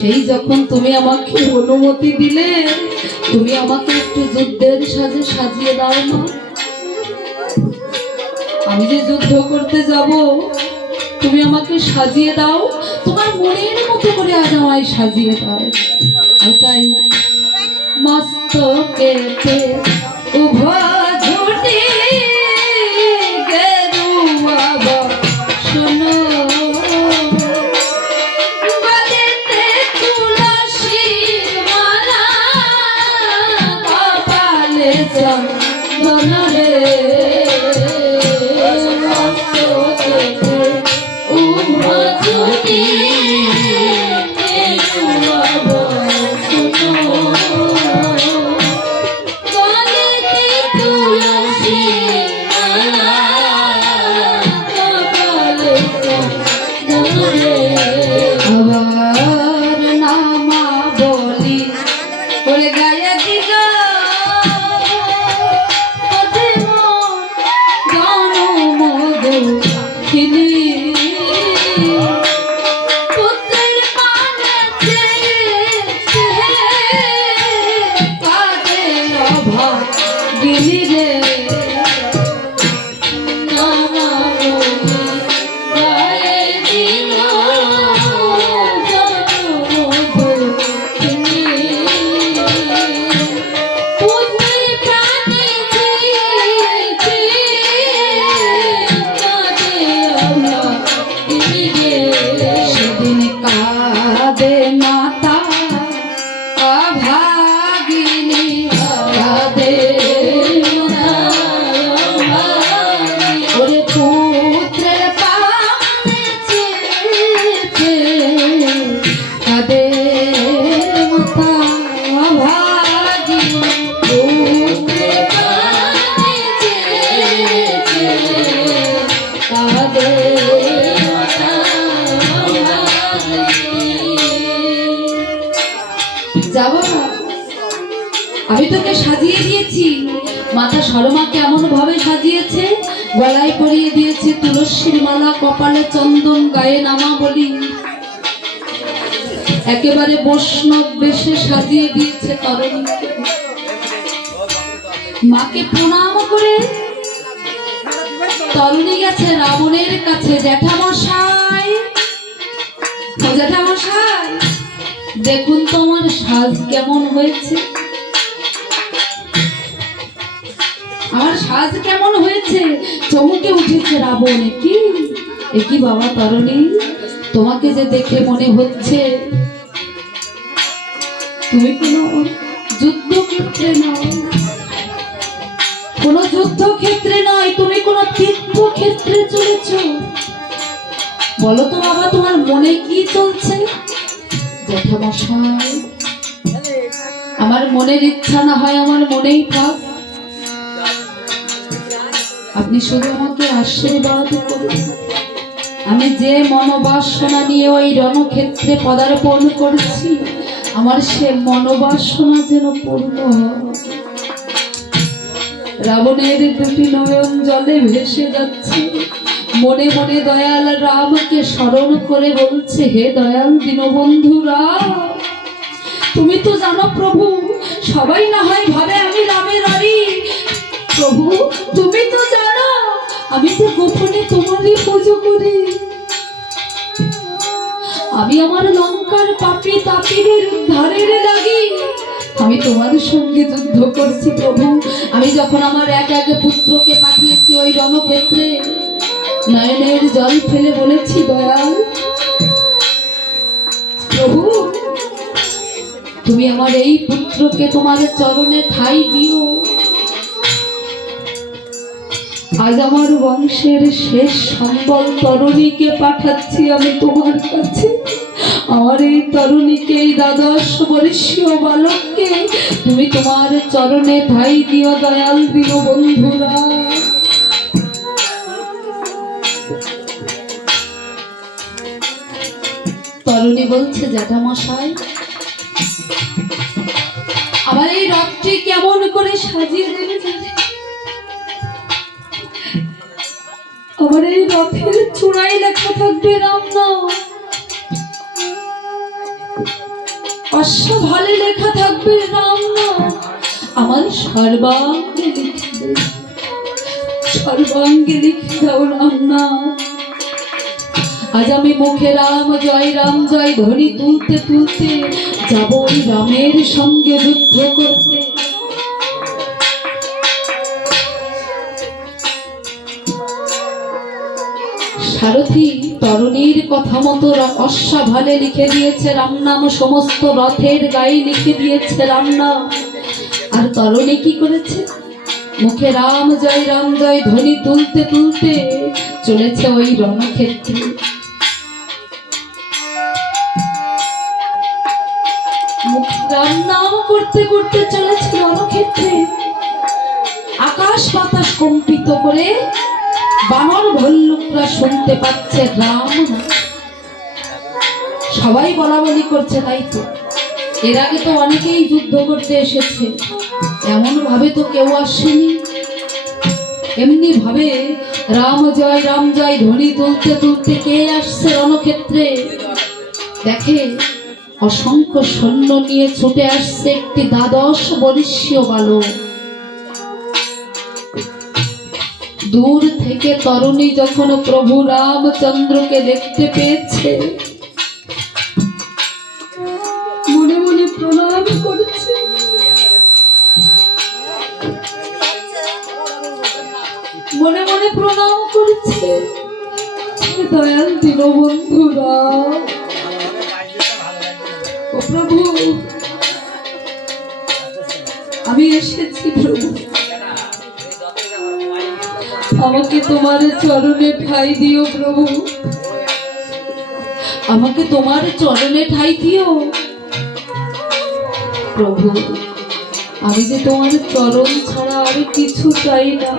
সেই যখন তুমি আমাকে অনুমতি দিলে, তুমি আমাকে একটু যুদ্ধের সাজে সাজিয়ে দাও না আমি যে যুদ্ধ করতে যাব, তুমি আমাকে সাজিয়ে দাও। তোমার মনের মতো করে আজ আমায় সাজিয়ে দাও। আর তাই মস্তকেতে উভয় যাব আমি তোকে সাজিয়ে দিয়েছি। মাতা সরমা কেমন ভাবে দিয়েছে তুলসীর মালা, কপালে চন্দন, গায়ে নামা বলি একেবারে বৈষ্ণব বেশে সাজিয়ে দিয়েছে তরণীকে মাকে প্রণাম করে তরুণী গেছে রাবণের কাছে, জ্যাঠামশাই। জ্যাঠামশাই, দেখুন তোমার সাজ কেমন হয়েছে। আমার সাজ কেমন হয়েছে? চমকে উঠেছে রাবণ। কি? কি বাবা তরণী? তোমাকে যে দেখে মনে হচ্ছে, তুমি কোনো যুদ্ধক্ষেত্রে নয়। কোনো যুদ্ধক্ষেত্রে নয়, তুমি কোনো তীর্থক্ষেত্রে চলেছ। বলো তো বাবা, তোমার মনে কি চলছে? জ্যাঠামশাই, আমার মনের ইচ্ছা না হয় আমার মনেই থাক। আপনি শুধু আমাকে আশীর্বাদ করুন। আমি যে মনোবাসনা নিয়ে ওই রণক্ষেত্রে পদার্পণ করেছি, আমার সে মনোবাসনা যেন পূর্ণ রাবণের দুটি নয়ন জলে ভেসে যাচ্ছে। মনে মনে দয়াল রামকে স্মরণ করে বলছে, হে দয়াল দীনবন্ধু রাম তুমি তো জানো প্রভু আমি যে গোপনে তোমারই পুজো করি। আমি আমার লঙ্কার পাপি তাপিদের উদ্ধারের লাগি আমি তোমার সঙ্গে যুদ্ধ করছি প্রভু। আমি যখন আমার এক এক পুত্রকে পাঠিয়েছি ওই রণক্ষেত্রে, নয়নের জল ফেলে বলেছি, দয়াল, প্রভু, তুমি আমার এই পুত্রকে তোমার চরণে ঠাই দিও। আজ আমার বংশের শেষ সম্বল তরুণীকে পাঠাচ্ছি আমি তোমার কাছে। আমার এই তরুণীকে, এই দ্বাদশ বর্ষীয় বালককে তুমি তোমার চরণে ঠাই দিও দয়াল দিও বন্ধুরা। তরুণী বলছে, জ্যাঠামশাই, আমার এই রথটি কেমন করে সাজিয়ে দেবে আমার এই রথের চূড়াই লেখা থাকবে রাম নাম। অশ্বভালে লেখা থাকবে রাম নাম। আমার সর্বাঙ্গে লিখে সর্বাঙ্গে লিখে দাও রাম নাম। আজ আমি মুখে রাম, জয় রাম, জয় ধ্বনি তুলতে তুলতে যাব রামের সঙ্গে যুদ্ধ করতে। সারথি তরুণীর কথা মতো অশ্বাভালে লিখে দিয়েছে রাম নাম সমস্ত রথের গায়ে লিখে দিয়েছে রাম নাম আর তরুণী কি করেছে? মুখে রাম জয় রাম জয়, ধ্বনি তুলতে তুলতে চলেছে ওই রণক্ষেত্রে। রাম করতে করতে চলেছে রণক্ষেত্রে। আকাশ বাতাস কম্পিত করে বানর ভল্লুকরা শুনতে পাচ্ছে রাম। সবাই বলা বলি করছে তাই তো। এর আগে তো অনেকেই যুদ্ধ করতে এসেছে। এমন ভাবে তো কেউ আসেনি। এমনি ভাবে রাম জয় রাম জয়, ধ্বনি তুলতে তুলতে কে আসছে রণক্ষেত্রে? দেখে অসংখ্য সৈন্য নিয়ে ছুটে আসছে একটি দ্বাদশ বরিষ্ঠীয় বালক। দূর থেকে তরুণী যখন প্রভু রামচন্দ্রকে দেখতে পেয়েছে, মনে মনে প্রণাম করেছে। মনে মনে প্রণাম করেছে। দয়াল দীনবন্ধু রাম। ও প্রভু, আমি এসেছি প্রভু। আমাকে তোমার চরণে ঠাই দিও প্রভু। আমাকে তোমার চরণে ঠাই দিও। প্রভু, আমি যে তোমার চরণ ছাড়া আর কিছু চাই না।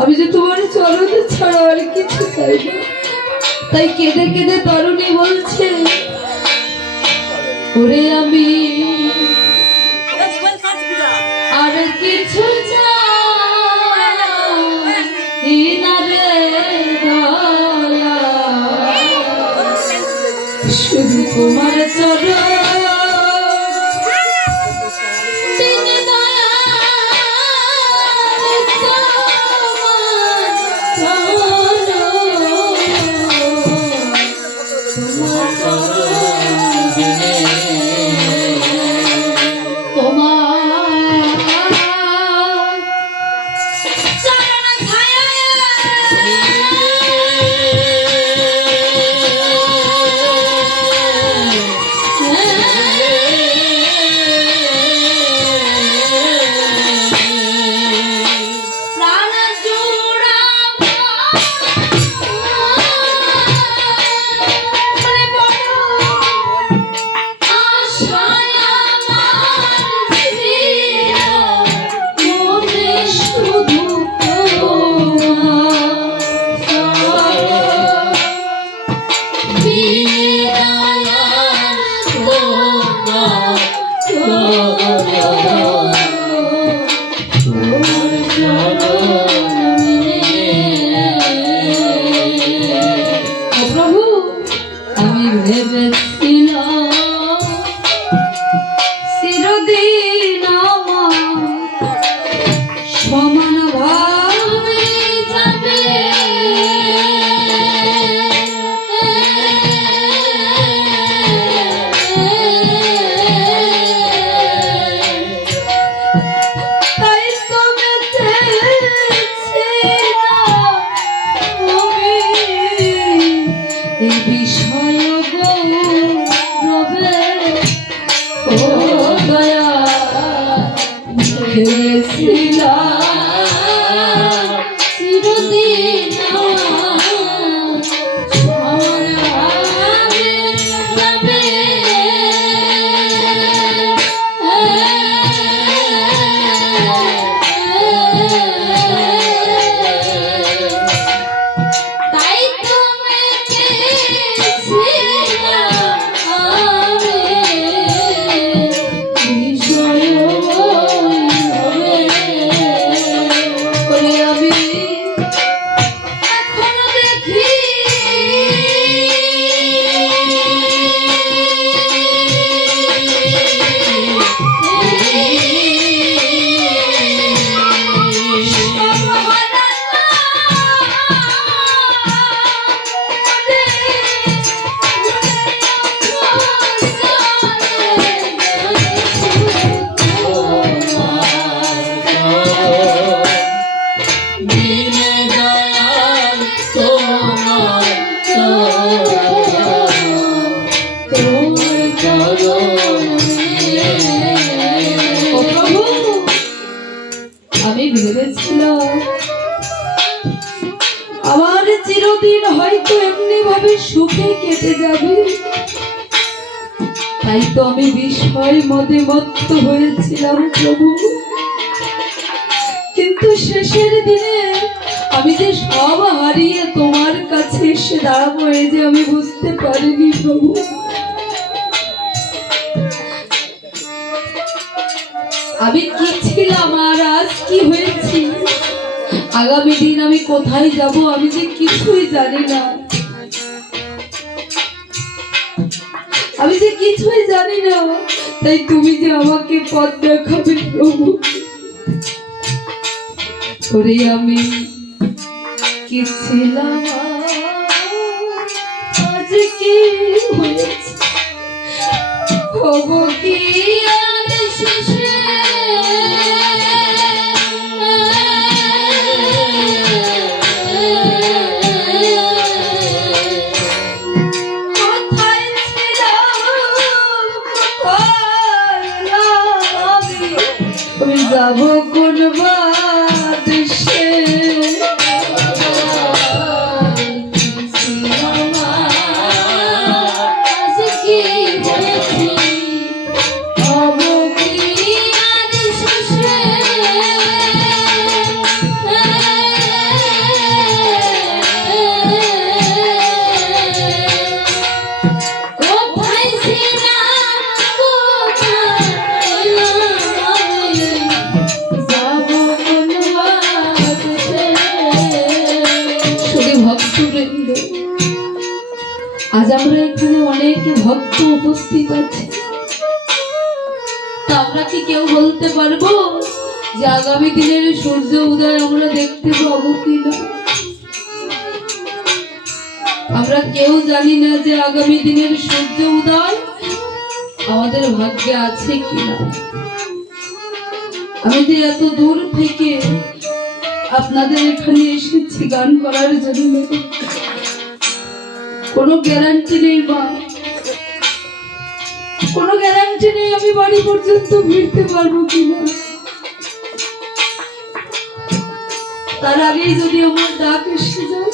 আমি যে তোমার চরণ ছাড়া আর কিছু চাই না। তাই কেঁদে কেঁদে তরুণী বলছে, ওরে আমি Come on, come on. তাই তো আমি বিষয় মদে মত্ত হয়েছিলাম প্রভু। কিন্তু শেষের দিনে আমি যে সব হারিয়ে তোমার কাছে এসে দাঁড়াবো এই যে আমি বুঝতে পারিনি প্রভু। আমি কি ছিলাম আর আজ কি হয়েছি? আগামী দিন আমি কোথায় যাব আমি যে কিছুই জানি না। আমি যে কিছুই জানি না, তাই তুমি যে আমাকে পথ দেখাবে প্রভু। ওরে আমি কি ছিলাম, আজ কি হয়েছে? হব কি যে আগামী দিনের সূর্য উদয় আমরা দেখতে পাবো কিনা? আমরা কেউ জানি না যে আগামী দিনের সূর্য উদয় আমাদের ভাগ্যে আছে কিনা। আমি যে এত দূর থেকে আপনাদের এখানে এসেছি গান করার জন্য, কোনো গ্যারান্টি নেই বা কোনো গ্যারান্টি নেই আমি বাড়ি পর্যন্ত ফিরতে পারব কিনা। তার আগেই যদি আমার ডাক এসে যায়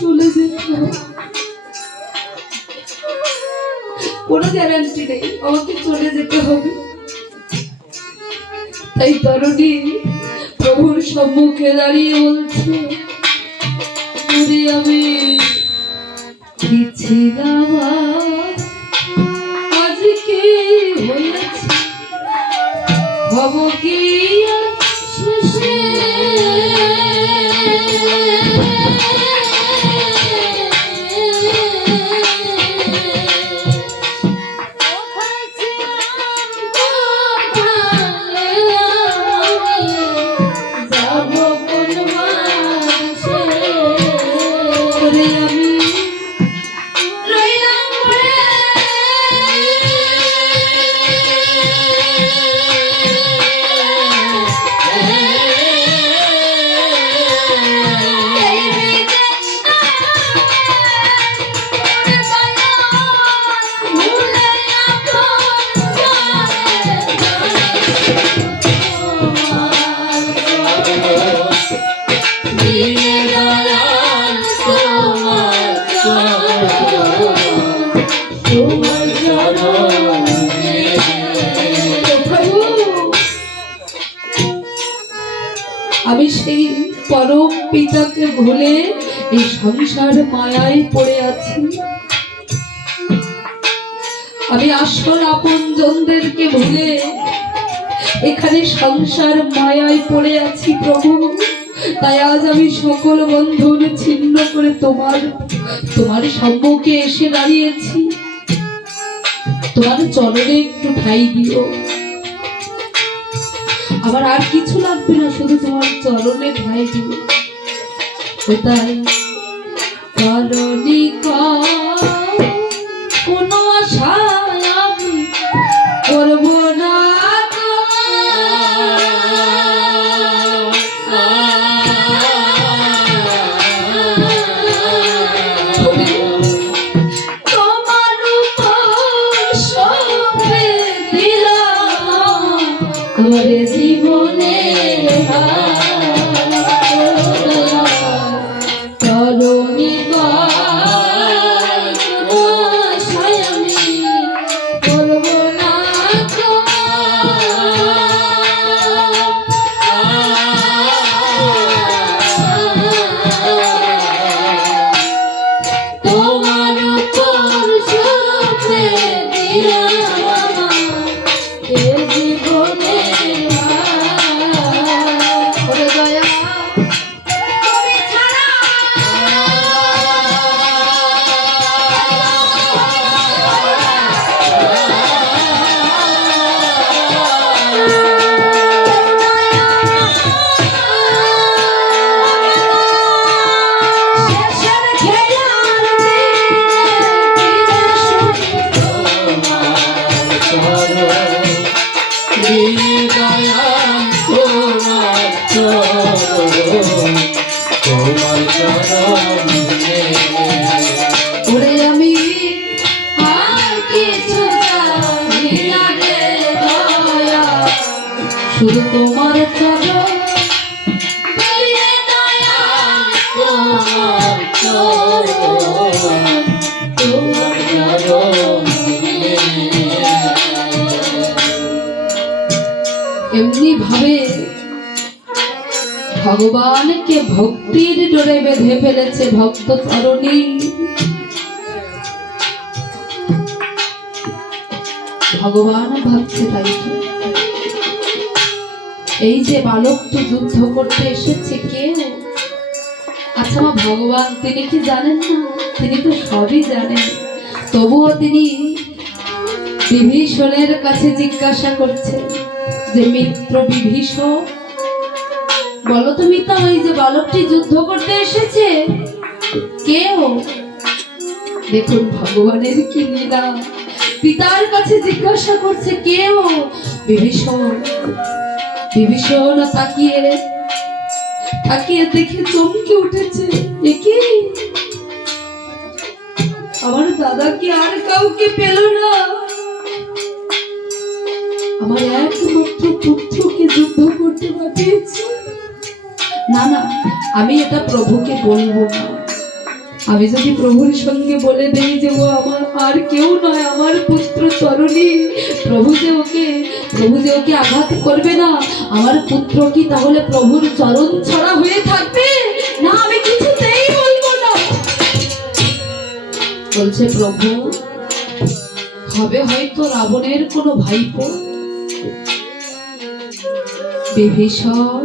চলে যেতে কোনো গ্যারান্টি নেই, আমাকে চলে যেতে হবে। তাই তরুণী, প্রভুর সম্মুখে দাঁড়িয়ে বলছে আমি আজকে হয়েছে? হব কি পরম পিতাকে ভুলে এই সংসার মায়ায় পড়ে আছি। আমি আসল আপন জনদেরকে ভুলে এখানে সংসার মায়ায় পড়ে আছি প্রভু। তাই আজ আমি সকল বন্ধন ছিন্ন করে তোমার তোমার সম্মুখে এসে দাঁড়িয়েছি। তোমার চরণে একটু ঠাই দিও। আমার আর কিছু লাগবে না শুধু তোমার চরণে ভাই দিব কোথায়? কোনো এমনি ভাবে ভগবানকে ভক্তির ডোরে বেঁধে ফেলেছে ভক্ত তরণী। ভগবান ভাবছে তাই এই যে বালকটি যুদ্ধ করতে এসেছে কে আচ্ছা মা, ভগবান তিনি কি জানেন না? তিনি তো সবই জানেন। তবুও তিনি বিভীষণের কাছে জিজ্ঞাসা করছে যে মিত্র বিভীষণ। বলো তুমি তো ওই যে বালকটি যুদ্ধ করতে এসেছে। কে ও দেখুন, ভগবানের কি লীলা। পিতার কাছে জিজ্ঞাসা করছে কে ও বিভীষণ। বিভীষণ তাকিয়ে তাকিয়ে দেখে চমকে উঠেছে। এ কি? আমার দাদাকে আর কাউকে পেল না। আমার একমাত্র পুত্রকে যুদ্ধ করতে পাঠিয়েছে না না, আমি এটা প্রভুকে বলব না। আমি যদি প্রভুর সঙ্গে বলে দেই যে ও আমার, আর কেউ নয়, আমার পুত্র তরুণী প্রভু যে ওকে, প্রভু যে ওকে আঘাত করবে না, আমার পুত্র কি তাহলে প্রভুর চরণ ছড়া হয়ে থাকবে? না, আমি কিছুতেই বলব না। বলছে, প্রভু, হবে হয়তো রাবণের কোনো ভাইপো বিভীষণ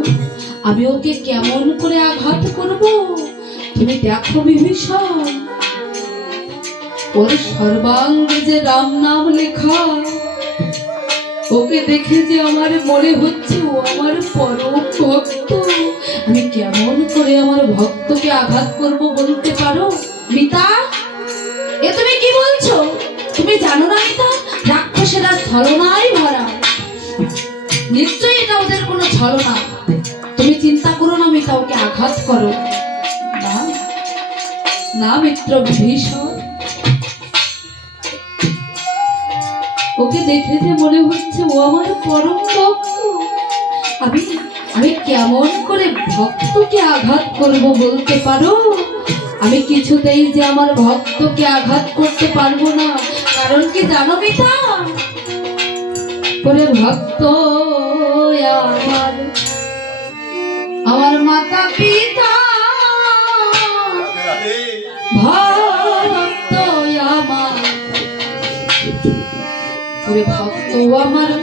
আমি ওকে কেমন করে আঘাত করব? তুমি দেখো বিভীষণ ওর সর্বাঙ্গে যে রাম নাম লেখা, ওকে দেখে যে আমার মনে হচ্ছে ও আমার পরম ভক্ত। আমি কেমন করে আমার ভক্তকে আঘাত করব বলতে পারো? মিতা, এ তুমি কি বলছো? তুমি জানো না মিতা? রাক্ষসেরা ছলনায় ভরা। নিশ্চয়ই এটা ওদের কোনো ছলনা। তুমি চিন্তা করো না মিতা ওকে আঘাত করো। না না, মিত্র বিভীষণ। ওকে দেখে যে মনে হচ্ছে ও আমার পরম ভক্ত আমি আমি কেমন করে ভক্তকে আঘাত করব বলতে পারো? আমি কিছুতেই যে আমার ভক্তকে আঘাত করতে পারব না। কারণ কি জানো পিতা? করে ভক্ত আমার আমার মাতা পিতা ভক্ত আমার। ভক্ত আমার